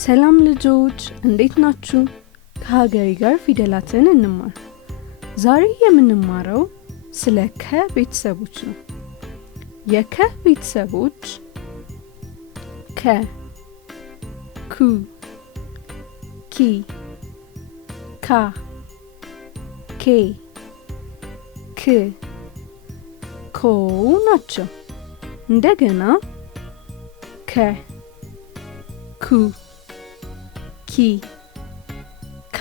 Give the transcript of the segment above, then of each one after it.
ሰላም ልጆች እንዴት ናችሁ? ከሀገሬ ጋር ፊደላትን እንማር። ዛሬ የምንማረው ስለ ከ ቤተሰቦች ነው። የከ ቤተሰቦች ከ፣ ኩ፣ ኪ፣ ካ፣ ኬ፣ ክ፣ ኮ ናቸው። እንደገና ከ፣ ኩ፣ ኪ፣ ካ፣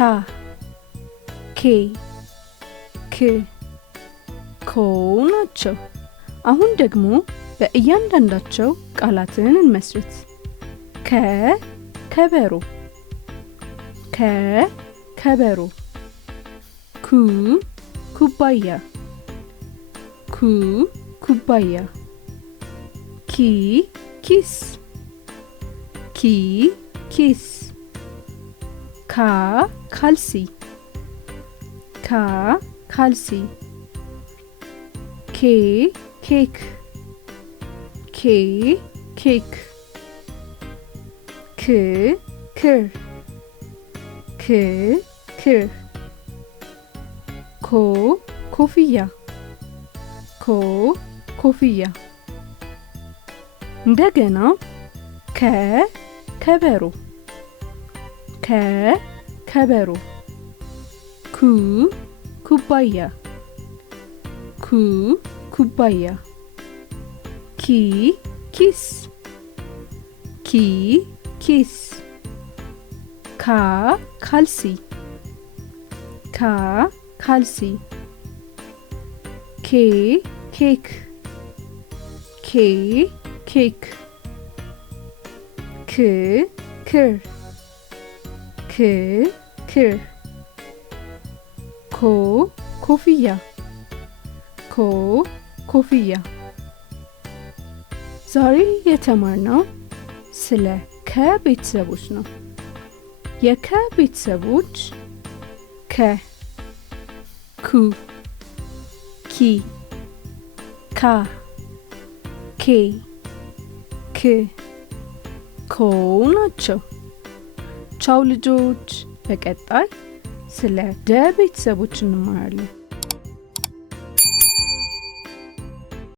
ኬ፣ ክ፣ ኮ ናቸው። አሁን ደግሞ በእያንዳንዳቸው ቃላትን እንመስርት። ከ ከበሮ፣ ከ ከበሮ፣ ኩ ኩባያ፣ ኩ ኩባያ፣ ኪ ኪስ፣ ኪ ኪስ፣ ካ ካልሲ፣ ካ ካልሲ፣ ኬ ኬክ፣ ኬ ኬክ፣ ክ ክር፣ ክ ክር፣ ኮ ኮፍያ፣ ኮ ኮፍያ። እንደገና ከ ከበሮ፣ ከ ከበሮ፣ ኩ ኩባያ፣ ኩ ኩባያ፣ ኪ ኪስ፣ ኪ ኪስ፣ ካ ካልሲ፣ ካ ካልሲ፣ ኬ ኬክ፣ ኬ ኬክ፣ ክ ክር፣ ክ ክር፣ ኮ ኮፍያ፣ ኮ ኮፍያ። ዛሬ የተማርነው ስለ ከ ቤተሰቦች ነው። የከ ቤተሰቦች ከ፣ ኩ፣ ኪ፣ ካ፣ ኬ፣ ክ፣ ኮ ናቸው። ቻው ልጆች፣ በቀጣይ ስለ ደ ቤተሰቦች እንማራለን።